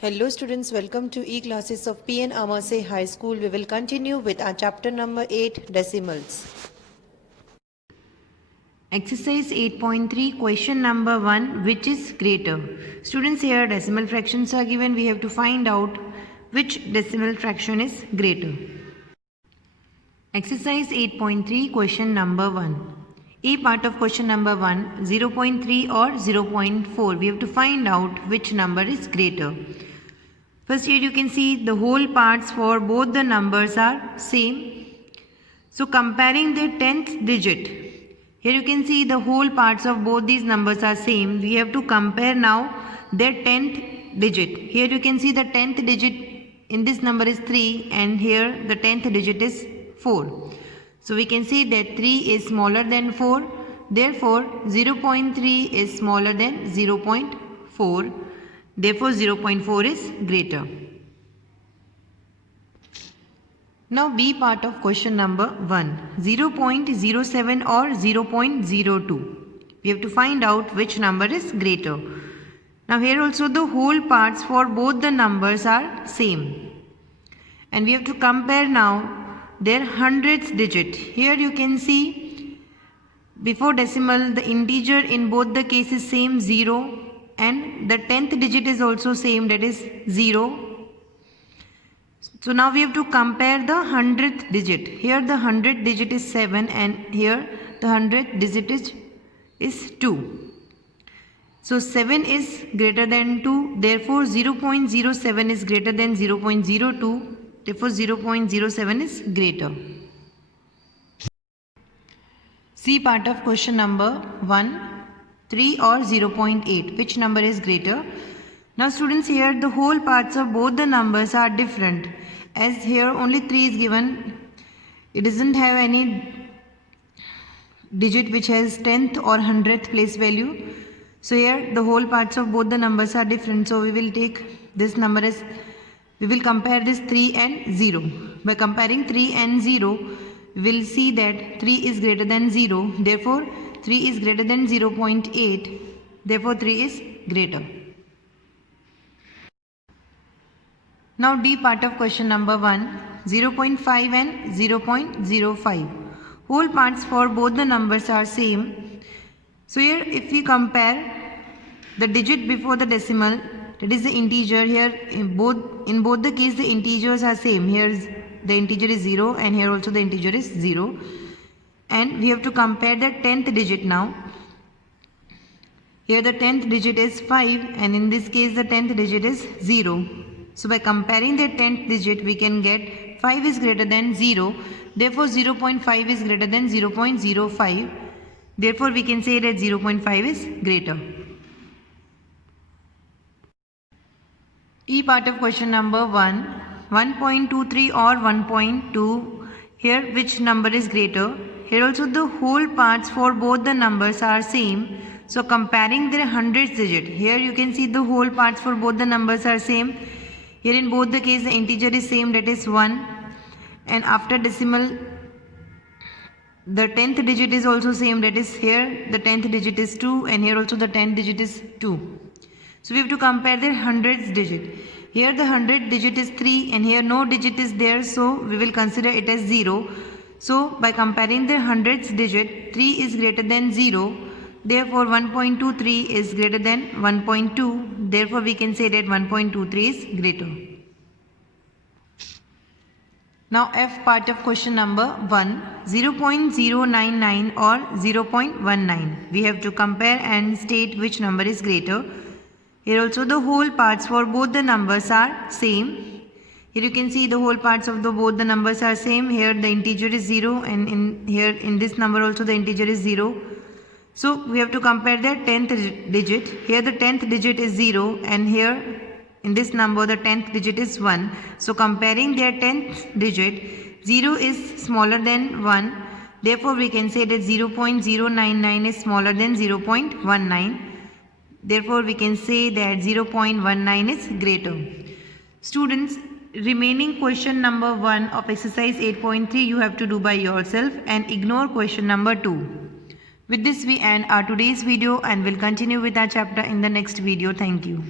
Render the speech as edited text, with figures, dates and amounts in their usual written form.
Hello students, welcome to e-classes of P.N. Amase High School. We will continue with our chapter number 8, Decimals. Exercise 8.3, question number 1, which is greater? Students, here decimal fractions are given. We have to find out which decimal fraction is greater. Exercise 8.3, question number 1. A part of question number 1, 0.3 or 0.4. We have to find out which number is greater. First, here you can see the whole parts for both the numbers are same. So comparing the 10th digit, here you can see the whole parts of both these numbers are same. We have to compare now their 10th digit. Here you can see the 10th digit in this number is 3 and here the 10th digit is 4. So we can see that 3 is smaller than 4. Therefore 0.3 is smaller than 0.4. Therefore 0.4 is greater. Now B part of question number 1. 0.07 or 0.02. We have to find out which number is greater. Now here also the whole parts for both the numbers are same. And we have to compare now their hundredths digit. Here you can see before decimal the integer in both the cases same 0. And the 10th digit is also same, that is 0. So now we have to compare the 100th digit. Here the 100th digit is 7 and here the 100th digit is 2. So 7 is greater than 2. Therefore 0.07 is greater than 0.02. Therefore 0.07 is greater. C part of question number 1. 3 or 0.8. Which number is greater? Now students, here the whole parts of both the numbers are different. As here only 3 is given. It doesn't have any digit which has 10th or 100th place value. So here the whole parts of both the numbers are different. So we will take this number as, we will compare this 3 and 0. By comparing 3 and 0, we will see that 3 is greater than 0. Therefore 3 is greater than 0.8. Therefore 3 is greater. Now D part of question number 1. 0.5 and 0.05. Whole parts for both the numbers are same. So here if we compare the digit before the decimal, that is the integer, here in both the case the integers are same. Here the integer is 0 and here also the integer is 0. And we have to compare the 10th digit now. Here the 10th digit is 5 and in this case the 10th digit is 0. So by comparing the 10th digit we can get 5 is greater than 0. Therefore 0.5 is greater than 0.05. Therefore we can say that 0.5 is greater. E part of question number 1. 1.23 or 1.2. Here which number is greater? Here also the whole parts for both the numbers are same. So comparing their hundredths digit. Here you can see the whole parts for both the numbers are same. Here in both the case the integer is same, that is 1. And after decimal the 10th digit is also same, that is here the 10th digit is 2 and here also the 10th digit is 2. So we have to compare their hundredths digit. Here the 100th digit is 3 and here no digit is there, so we will consider it as 0. So by comparing the hundredths digit, 3 is greater than 0. Therefore 1.23 is greater than 1.2. Therefore we can say that 1.23 is greater. Now F part of question number 1. 0.099 or 0.19. We have to compare and state which number is greater. Here also the whole parts for both the numbers are same. Here you can see the whole parts of both the numbers are same. Here the integer is 0 and in this number also the integer is 0. So we have to compare the 10th digit. Here the 10th digit is 0 and here in this number the 10th digit is 1. So comparing their 10th digit, 0 is smaller than 1. Therefore we can say that 0.099 is smaller than 0.19. Therefore we can say that 0.19 is greater. Students, remaining question number 1 of exercise 8.3 you have to do by yourself and ignore question number 2. With this we end our today's video and will continue with our chapter in the next video. Thank you.